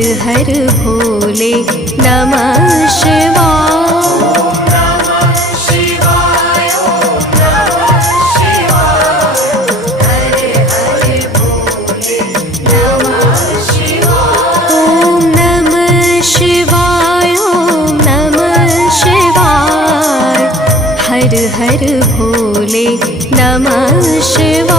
हर हर भोले नमः शिवाय। हर हर भोले नमः शिवाय।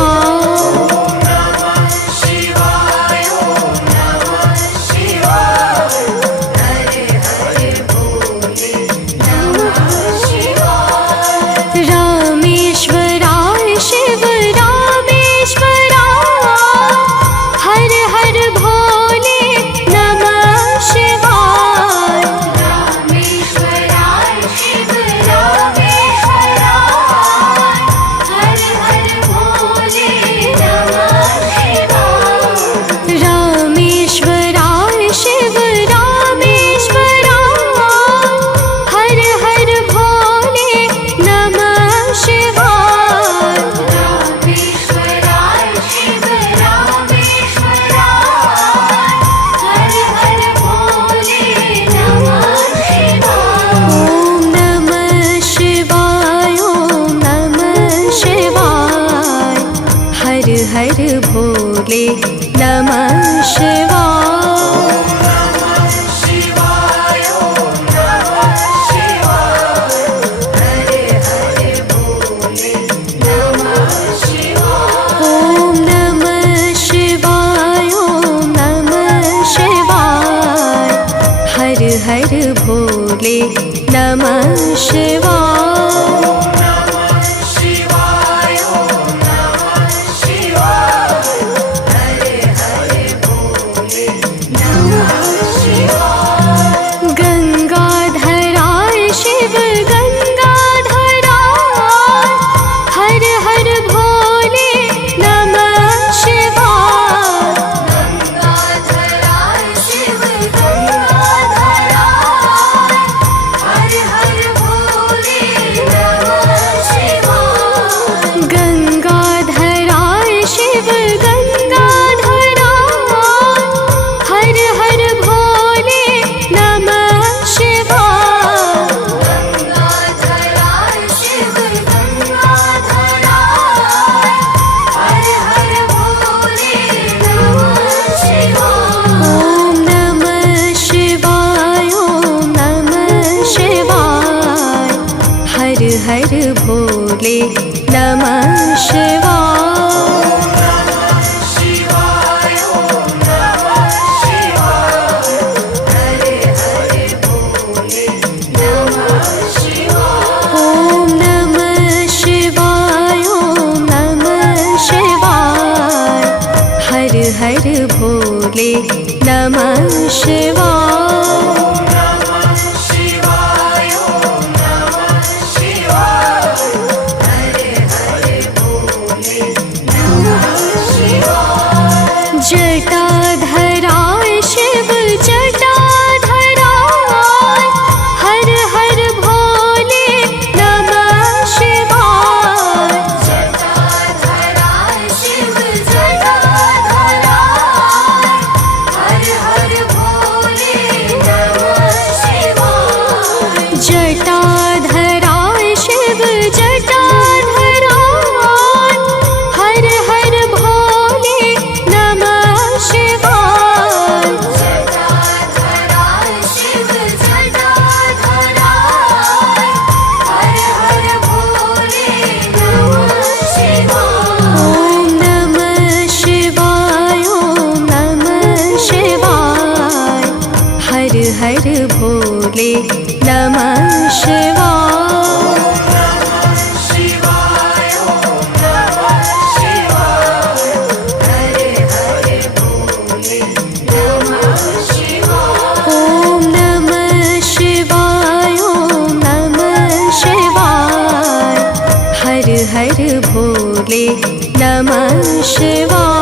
रामेश्वराय शिव रामेश्वराय, हर हर भोले नमः शिवाय। रामेश्वराय शिव हर भोले नमः शिवाय। ओम नमः शिवाय ओम नमः शिवाय, हर हर भोले नमः शिवाय। हर भोले नमः शिवाय। ओम नमः शिवाय ओम नमः शिवाय, हर हर भोले नमः शिवाय। जटाधराय शिव जटाधराय, हर हर भोले नमः शिवाय। जटाधराय शिव जटाधराय, हर हर भोले नमः शिवाय। जटाधराय शिव जटाधराय, हर हर भोले नमः शिवाय। जटाधराय शिव जटाधराय, हर हर भोले नमः शिवाय। ओम नमः शिवाय ओम नमः शिवाय, हर हर भोले नमः शिवाय। ओम नमः शिवाय ओम नमः शिवाय, हर हर भोले नमः शिवाय।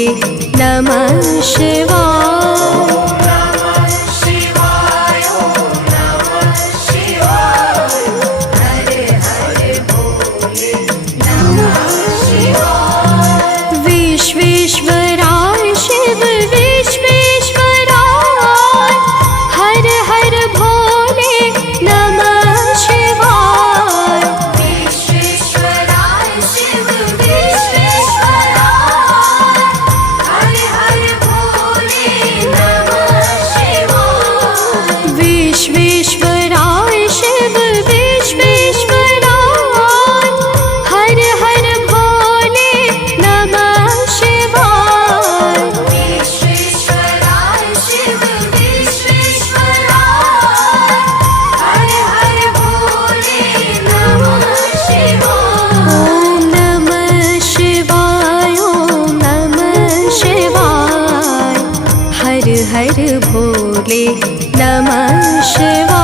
भोले नमः शिवाय। विश्वेश्वराय शिव विश्वेश्वराय, हर हर भोले नमः शिवाय। विश्वेश्वराय शिव विश्वेश्वराय, हर हर भोले नमः शिवाय। विश्वेश्वराय शिव विश्वेश्वराय, हर हर भोले नमः शिवाय। विश्वेश्वराय शिव विश्वेश्वराय, हर हर भोले नमः शिवाय। ओम नमः शिवाय, ओम नमः शिवाय, हर हर भोले नमः शिवाय।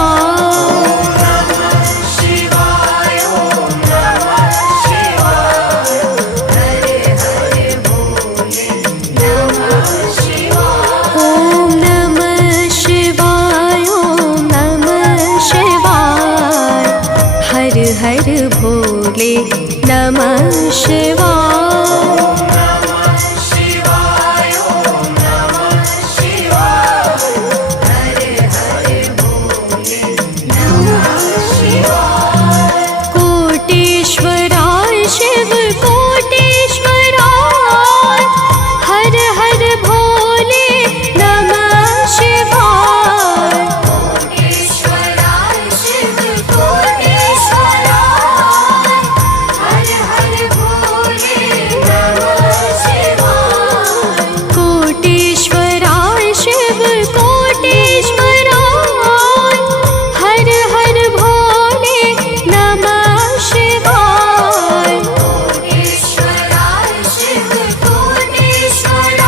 ओम नमः शिवाय, ओम नमः शिवाय, हर हर भोले नमः शिवाय। कोटेश्वराय शिव कोटेश्वराय, हर हर भोले नमः शिवाय। कोटेश्वराय शिव कोटेश्वराय, हर हर भोले नमः शिवाय। कोटेश्वराय शिव कोटेश्वराय, हर हर भोले नमः शिवाय। कोटेश्वराय शिव कोटेश्वराय,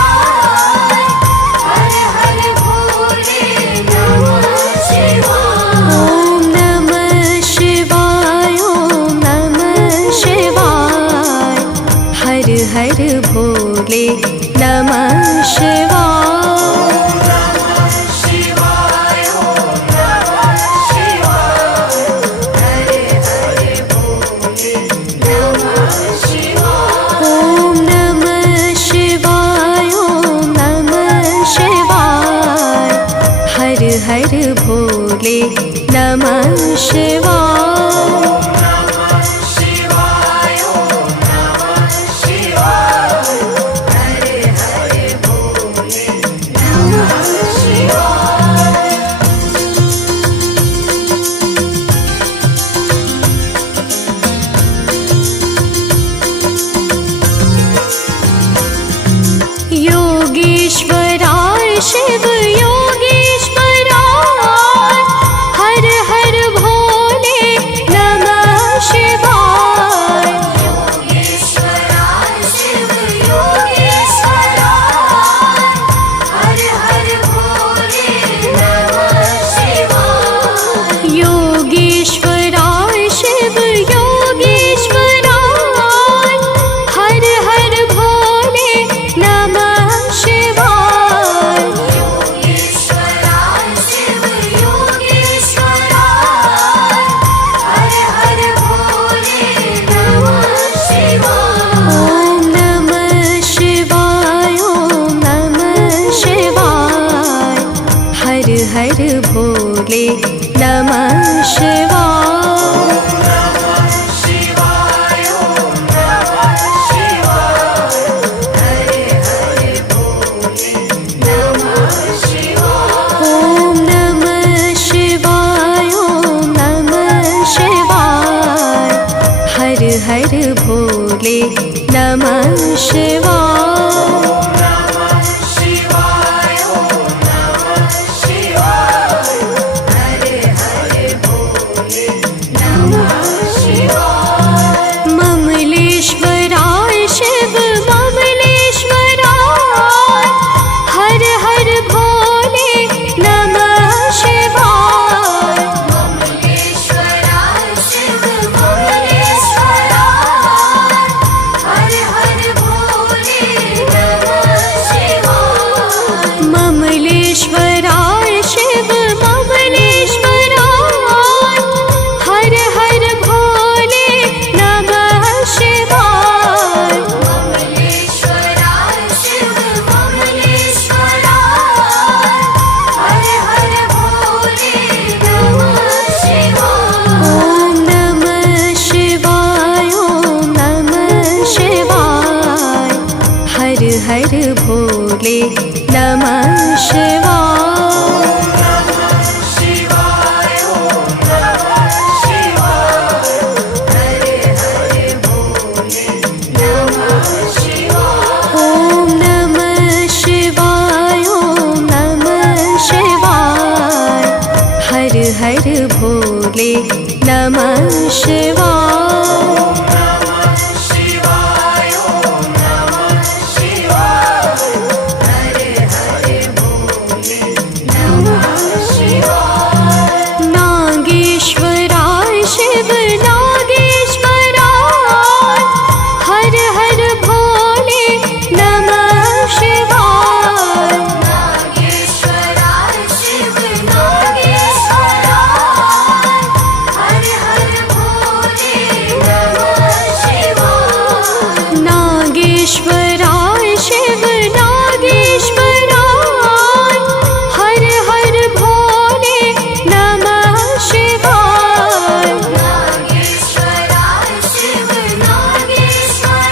हर हर भोले नमः शिवाय। ओम नमः शिवाय, ओम नमः शिवाय, हर हर भोले नमः शिवाय। ओम नमः शिवाय, ओम नमः शिवाय, हर हर भोले नमः शिवाय। योगेश्वराय शिव योगेश्वराय, हर हर भोले नमः शिवाय। योगेश्वराय शिव योगेश्वराय, हर हर भोले नमः शिवाय। योगेश्वराय शिव योगेश्वराय, हर हर भोले नमः शिवाय। योगेश्वराय शिव योगेश्वराय, हर हर भोले नमः शिवाय। ओम नमः शिवाय, ओम नमः शिवाय, हर हर भोले नमः शिवाय। ओम नमः शिवाय, ओम नमः शिवाय, हर हर भोले नमः शिवाय। ओम हर भोले नमः शिवाय। ॐ नमः शिवाय, ॐ नमः शिवाय। हर हर भोले नमः शिवाय। नागेश्वराय शिव नागेश्वराय, हर हर भोले नमः शिवाय। नागेश्वराय शिव नागेश्वराय, हर हर भोले नमः शिवाय। नागेश्वराय शिव नागेश्वराय, हर हर भोले नमः शिवाय। नागेश्वराय शिव नागेश्वराय,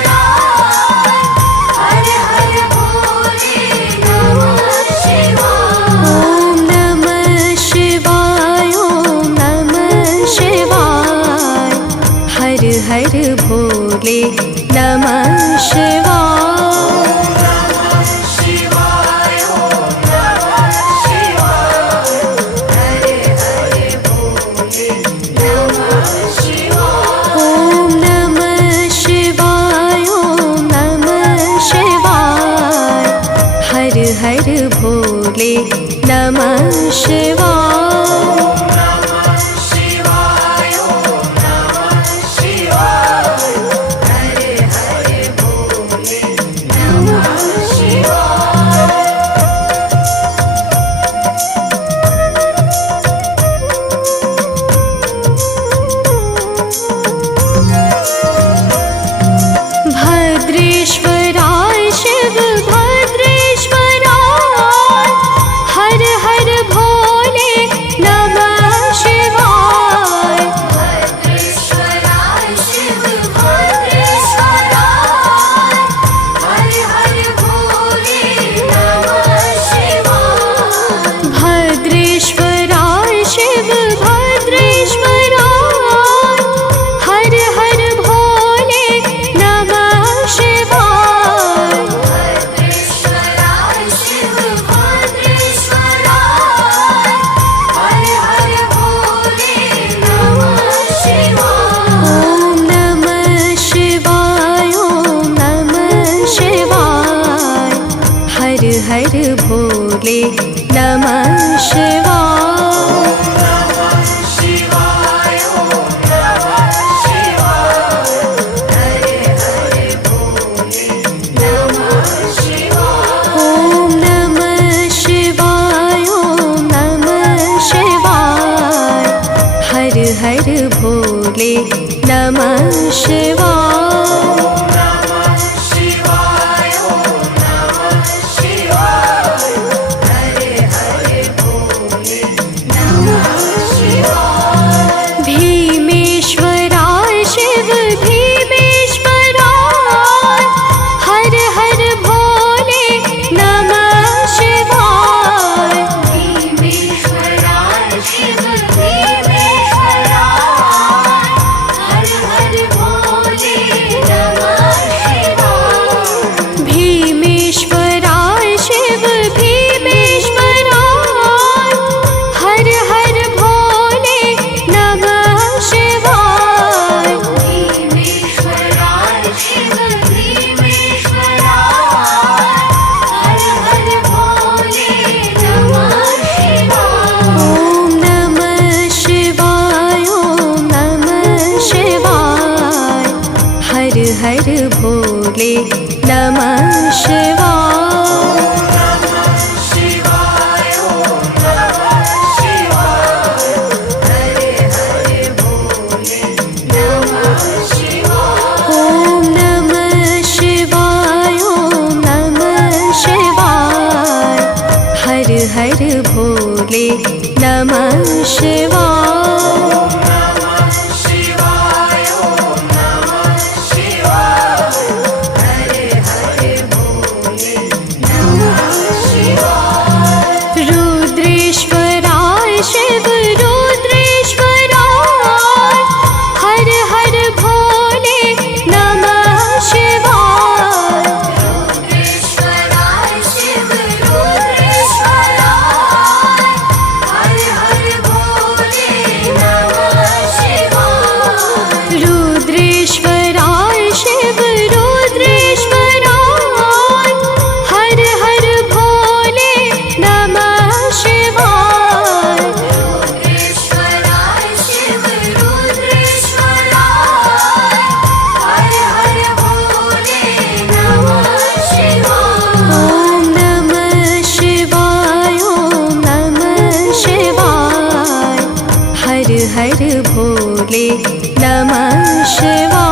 हर हर भोले नमः शिवाय। ॐ नमः शिवाय, ॐ नमः शिवाय। हर हर भोले नमः शिवाय। ॐ नमः शिवाय, ॐ नमः शिवाय। हर हर भोले नमः शिवाय। भद्रेश्वराय शिव भद्रेश्वराय, हर हर भोले नमः शिवाय। भद्रेश्वराय शिव भद्रेश्वराय, हर हर भोले नमः शिवाय। भद्रेश्वराय शिव भद्रेश्वराय, हर हर भोले नमः शिवाय। भद्रेश्वराय शिव भद्रेश्वराय, हर हर भोले नमः शिवाय। ॐ नमः शिवाय, ॐ नमः शिवाय। हर हर भोले नमः शिवाय। ॐ नमः शिवाय, ॐ नमः शिवाय। हर हर भोले नमः शिवाय। भीमेश्वराय शिव भीमेश्वराय, हर हर भोले नमः शिवाय। भीमेश्वराय शिव भीमेश्वराय, हर हर भोले नमः शिवाय। भीमेश्वराय शिव भीमेश्वराय, हर हर भोले नमः शिवाय। भीमेश्वराय शिव भीमेश्वराय, हर हर भोले नमः शिवाय। ॐ नमः शिवाय, ॐ नमः शिवाय। हर हर भोले नमः शिवाय। ॐ नमः शिवाय, ॐ नमः शिवाय। हर हर भोले नमः शिवाय। ॐ भोले नमः शिवाय।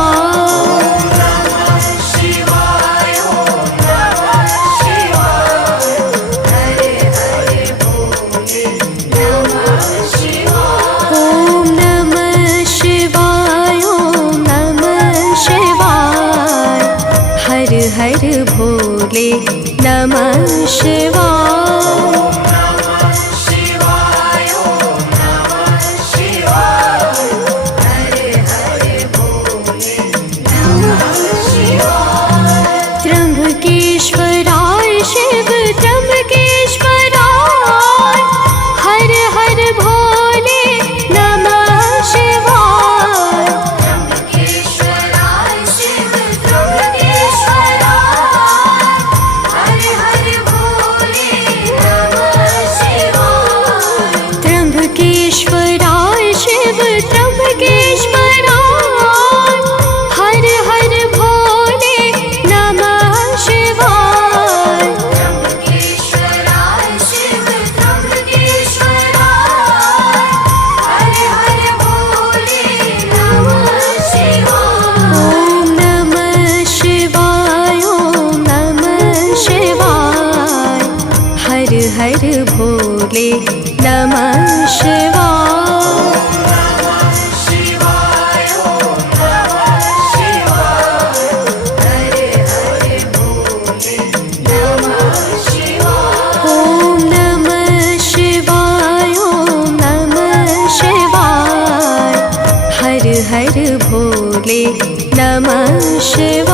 ॐ नमः शिवाय, ॐ नमः शिवाय। हर हर भोले नमः शिवाय। त्र्यंबकेश्वराय शिव त्र्यंबकेश्वराय, हर हर भोले नमः शिवाय। त्र्यंबकेश्वराय शिव त्र्यंबकेश्वराय, हर हर भोले नमः शिवाय। त्र्यंबकेश्वराय शिव त्र्यंबकेश्वराय, हर हर भोले नमः शिवाय। त्र्यंबकेश्वराय शिव त्र्यंबकेश्वराय, हर हर भोले नमः शिवाय। ॐ नमः शिवाय, ॐ नमः शिवाय। हर हर भोले नमः शिवाय। ॐ नमः शिवाय, ॐ नमः शिवाय। हर हर भोले नमः शिवाय।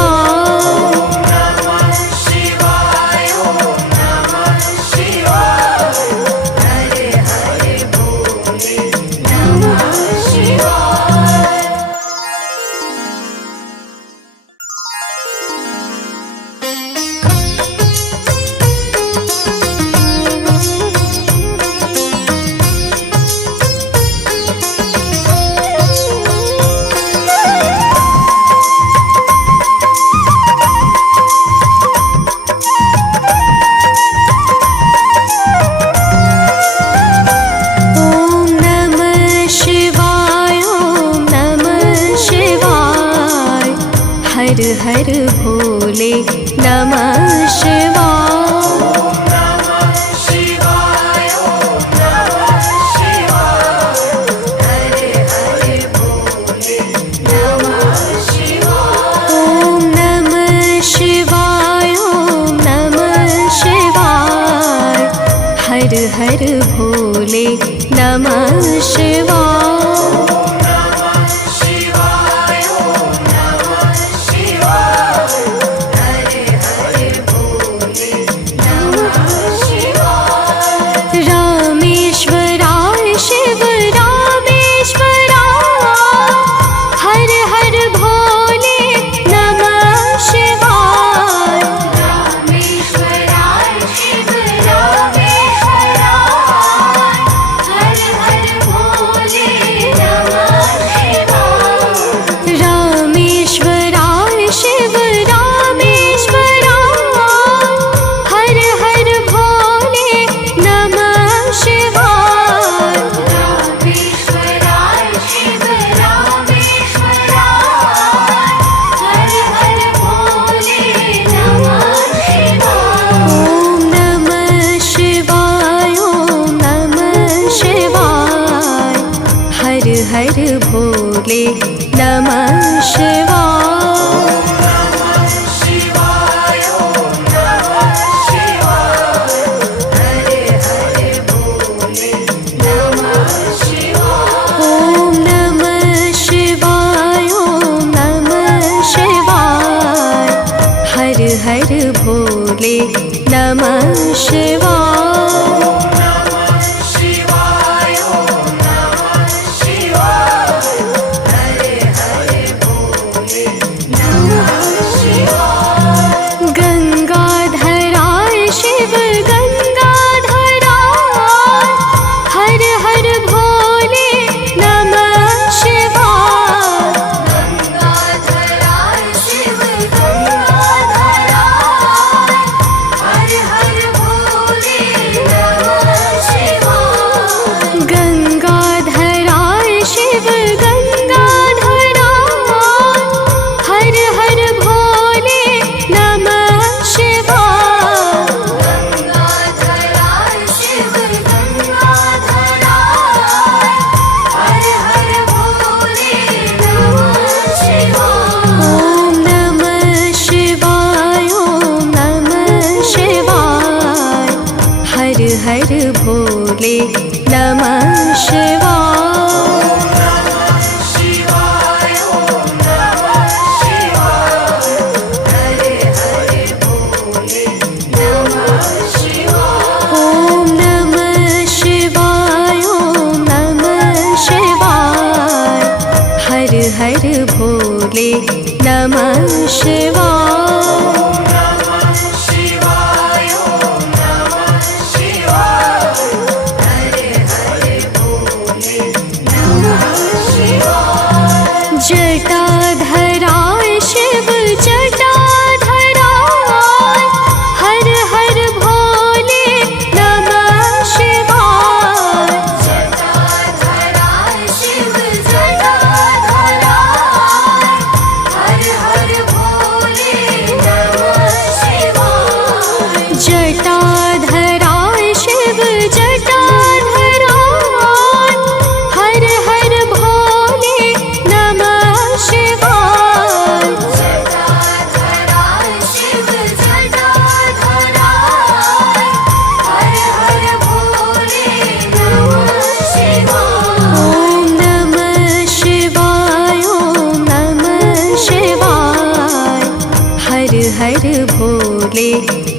हर हर भोले नमः शिवाय। ॐ नमः शिवाय, ॐ नमः शिवाय। हर हर भोले नमः शिवाय। रामेश्वराय शिव रामेश्वराय, हर हर भोले नमः शिवाय। रामेश्वराय शिव रामेश्वराय, हर हर भोले नमः शिवाय। रामेश्वराय शिव रामेश्वराय, हर हर भोले नमः शिवाय। रामेश्वराय शिव रामेश्वराय, हर हर भोले नमः शिवाय। ॐ नमः शिवाय, ॐ नमः शिवाय। हर हर भोले नमः शिवाय। ॐ नमः शिवाय, ॐ नमः शिवाय। हर हर भोले नमः शिवाय। गंगाधराय शिव गंगाधराय, हर हर भोले नमः शिवाय। गंगाधराय शिव गंगाधराय, हर हर भोले हर भोले नमः शिवाय। ओम नमः शिवाय, ओम नमः शिवाय। हर हर भोले नमः शिवाय। जटाधराय शिव जटाधराय, हर हर भोले नमः शिवाय। जटाधराय शिव जटाधराय, हर हर भोले नमः शिवाय। जटाधराय शिव जटाधराय, हर हर भोले नमः शिवाय। जटाधराय शिव जटाधराय, हर हर भोले नमः शिवाय। ओम नमः शिवाय, ओम नमः शिवाय। हर हर भोले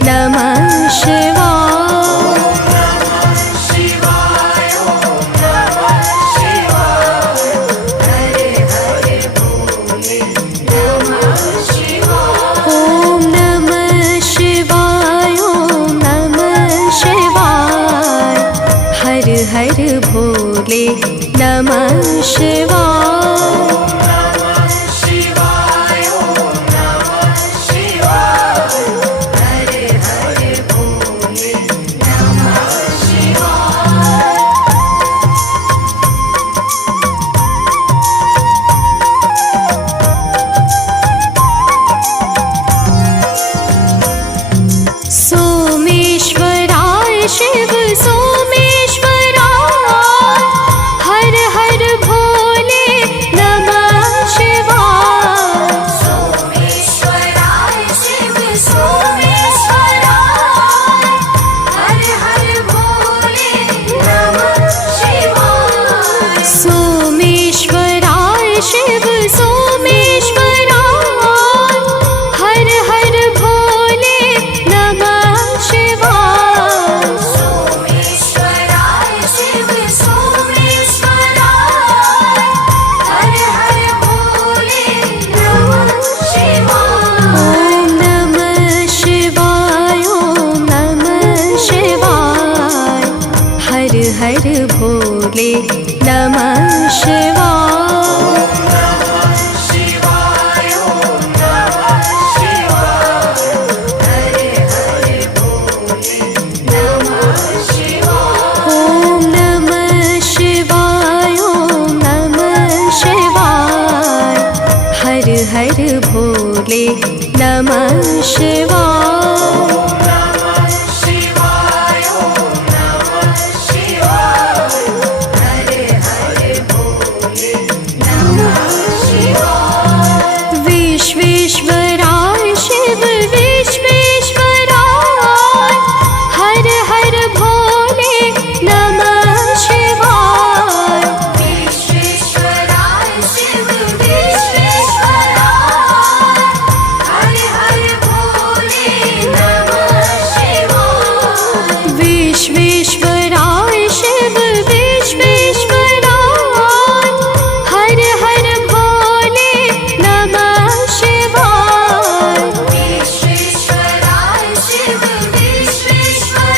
नमः शिवाय। ओम नमः शिवाय, ओम नमः शिवाय। हर हर भोले नमः शिवाय। सोमेश्वराय शिव सोमेश्वराय, हर हर भोले नमः शिवाय। सोमेश्वराय शिव सोमेश्वराय, हर हर भोले नमः शिवाय। सोमेश्वराय शिव सोमेश्वराय, हर हर भोले नमः शिवाय। सोमेश्वराय शिव सोमेश्वराय, हर हर भोले नमः शिवाय। ओम नमः शिवाय, ओम नमः शिवाय। हर हर भोले नमः शिवाय। ओम नमः शिवाय, ओम नमः शिवाय। हर हर भोले नमः शिवाय। विश्वेश्वराय शिव विश्वेश्वराय, हर हर भोले नमः शिवाय। विश्वेश्वराय शिव विश्वेश्वराय, हर हर भोले नमः शिवाय। विश्वेश्वराय शिव विश्वेश्वराय, हर हर भोले नमः शिवाय। विश्वेश्वराय शिव विश्वेश्वराय,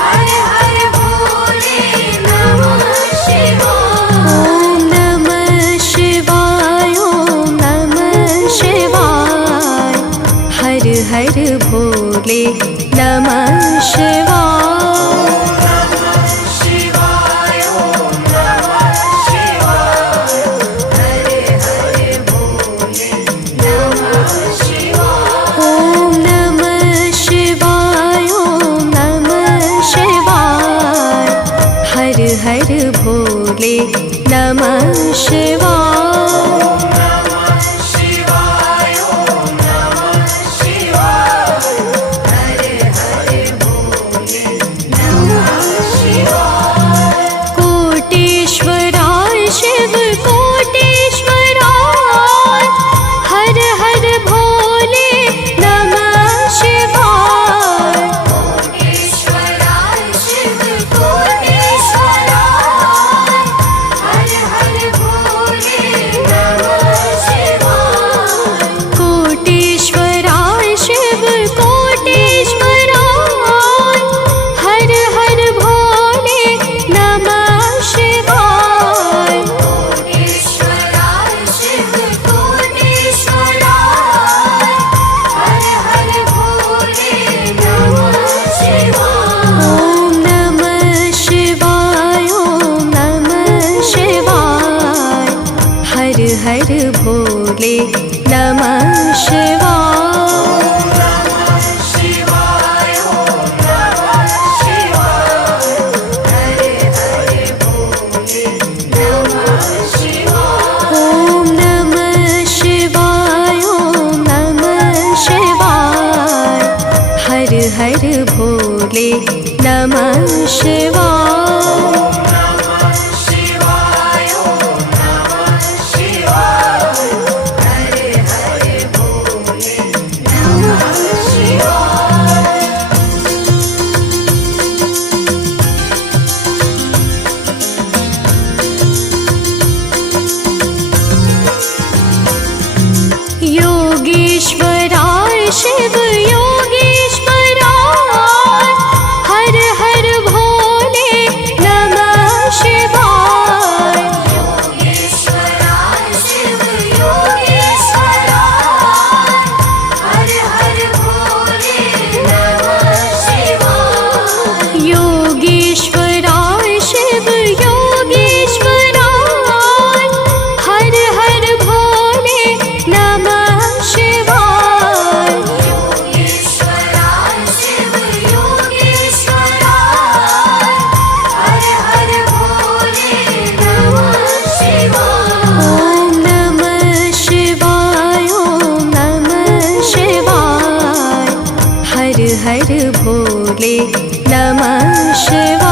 हर हर भोले नमः शिवाय। ओम नमः शिवाय, ओम नमः शिवाय। हर हर भोले नमः शिवाय। ओम नमः शिवाय, ओम नमः शिवाय। हर हर भोले नमः शिवाय। ओम नमः शिवाय। हर भोले नमः शिवाय। योगेश्वराय शिव योगेश्वराय, हर हर भोले नमः शिवाय। योगेश्वराय शिव योगेश्वराय, हर हर भोले नमः शिवाय। योगेश्वराय शिव योगेश्वराय, हर हर भोले नमः शिवाय। योगेश्वराय शिव योगेश्वराय, हर हर भोले नमः शिवाय। ओम नमः शिवाय, ओम नमः शिवाय, हर हर भोले नमः शिवाय।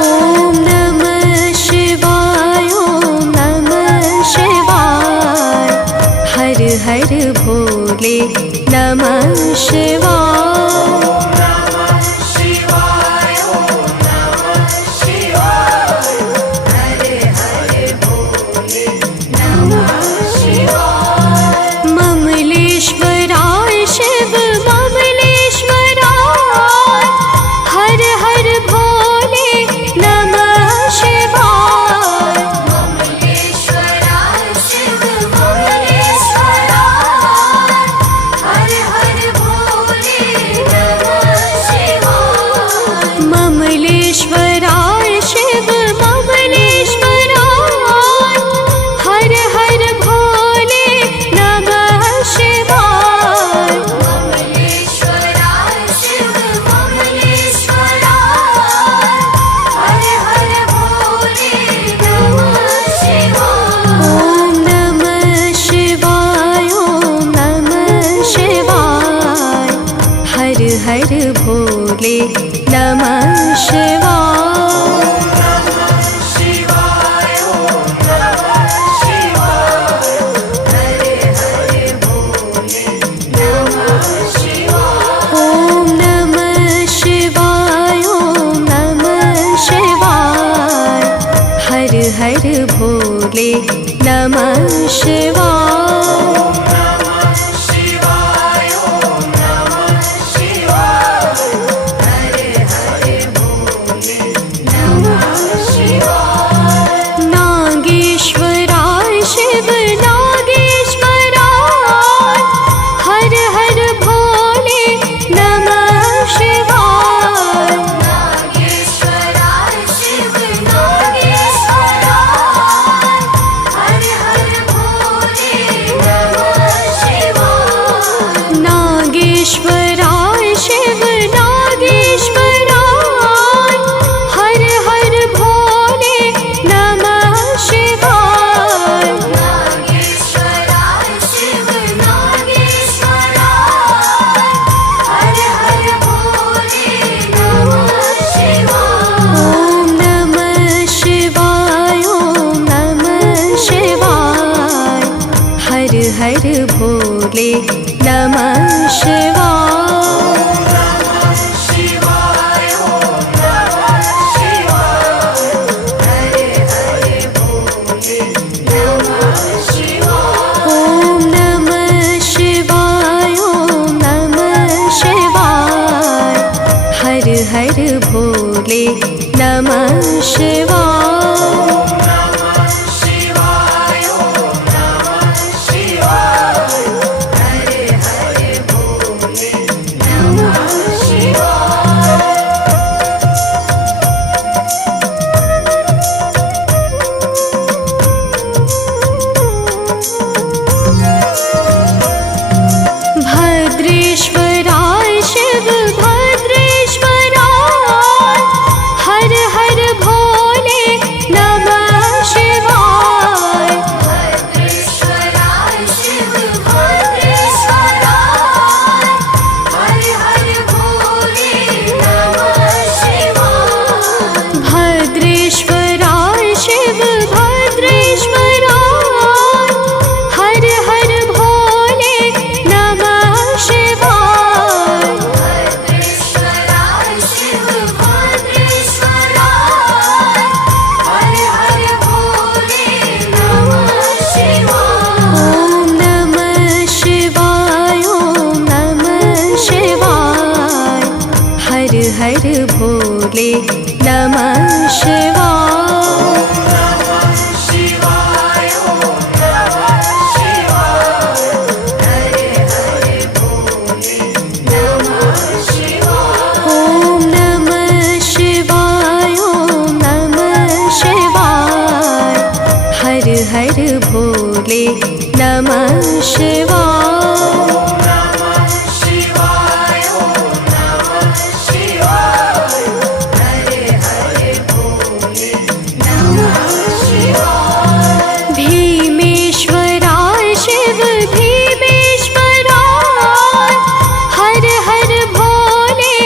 ओम नमः शिवाय, ओम नमः शिवाय, हर हर भोले नमः शिवाय। ममलेश्वराय शिव ममलेश्वराय, हर हर भोले नमः शिवाय। ममलेश्वराय शिव ममलेश्वराय, हर हर भोले नमः शिवाय। ममलेश्वराय शिव ममलेश्वराय, हर हर भोले नमः शिवाय। ममलेश्वराय शिव ममलेश्वराय, हर हर भोले नमः शिवाय। ओम नमः शिवाय, ओम नमः शिवाय, हर हर भोले नमः शिवाय। ओम नमः शिवाय, ओम नमः शिवाय, हर हर भोले नमः शिवाय। नागेश्वराय शिव नागेश्वराय, हर हर भोले नमः शिवाय। नागेश्वराय शिव नागेश्वराय, हर हर भोले नमः शिवाय। नागेश्वराय शिव नागेश्वराय, हर हर भोले नमः शिवाय। नागेश्वराय शिव नागेश्वराय, हर हर भोले नमः शिवाय। ओम नमः शिवाय, ओम नमः शिवाय, हर हर भोले नमः शिवाय। ओम नमः शिवाय, ओम नमः शिवाय, हर हर भोले नमः शिवाय। नमः शिवाय। ॐ नमः शिवाय, ॐ नमः शिवाय। हर हर भोले नमः शिवाय। भीमेश्वराय शिव भीमेश्वराय। हर हर भोले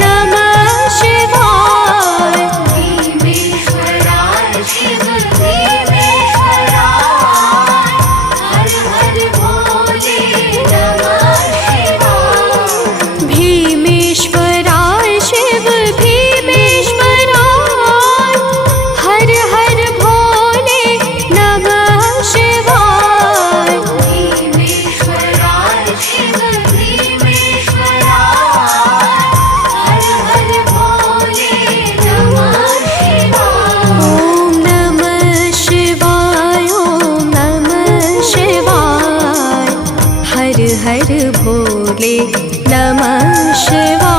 नमः शिवाय। भीमेश्वराय शिव भीमेश्वराय। हर हर भोले नमः शिवाय। भीमेश्वराय शिव भीमेश्वराय। हर हर भोले नमः शिवाय। भीमेश्वराय शिव भीमेश्वराय। हर हर भोले नमः शिवाय। ॐ नमः शिवाय, ॐ नमः शिवाय। हर हर भोले नमः शिवाय।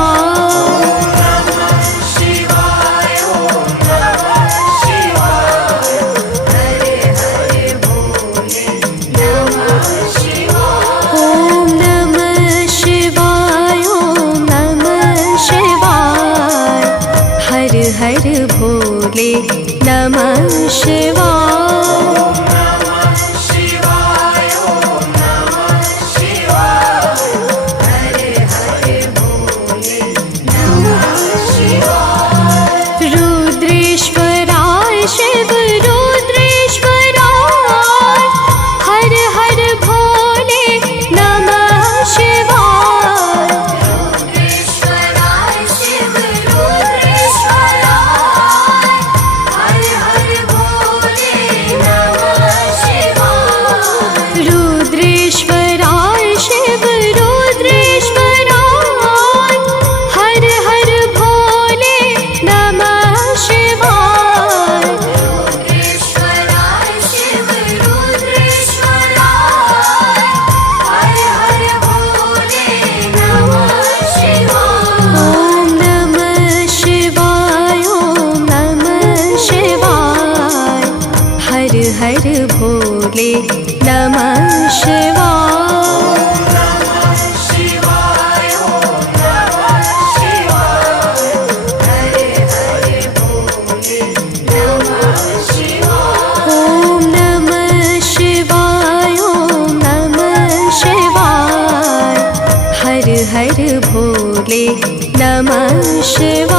ॐ नमः शिवाय, ॐ नमः शिवाय। हर हर भोले नमः शिवाय। रुद्रेश्वराय शिव रुद्रेश्वराय। हर हर भोले नमः शिवाय। रुद्रेश्वराय शिव रुद्रेश्वराय। हर हर भोले नमः शिवाय। रुद्रेश्वराय शिव रुद्रेश्वराय। हर हर भोले नमः शिवाय। रुद्रेश्वराय शिव रुद्रेश्वराय। हर हर भोले नमः शिवाय। ॐ नमः शिवाय, ॐ नमः शिवाय। हर हर भोले नमः शिवाय। ॐ नमः शिवाय, ॐ नमः शिवाय। हर हर भोले नमः शिवाय।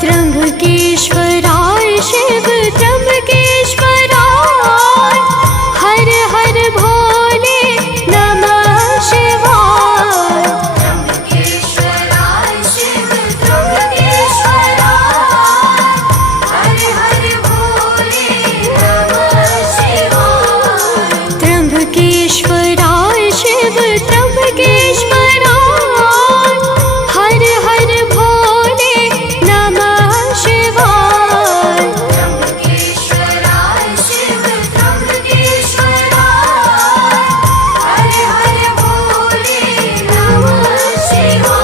त्र्यंबकेश्वराय शिव त्र्यंबकेश्वराय। हर हर भोले नमः शिवाय। त्र्यंबकेश्वराय शिव त्र्यंबकेश्वराय। हर हर भोले नमः शिवाय। त्र्यंबकेश्वराय शिव त्र्यंबकेश्वराय। हर हर भोले नमः शिवाय। त्र्यंबकेश्वराय शिव त्र्यंबकेश्वराय। हर हर भोले नमः शिवाय।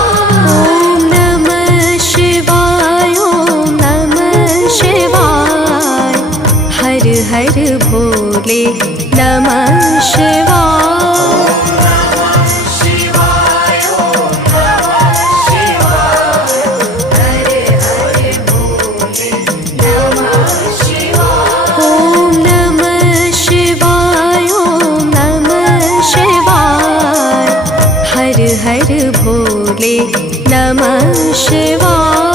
ॐ नमः शिवाय, ॐ नमः शिवाय। हर हर भोले नमः शिवाय। ॐ नमः शिवाय, ॐ नमः शिवाय। हर हर भोले नमः शिवाय।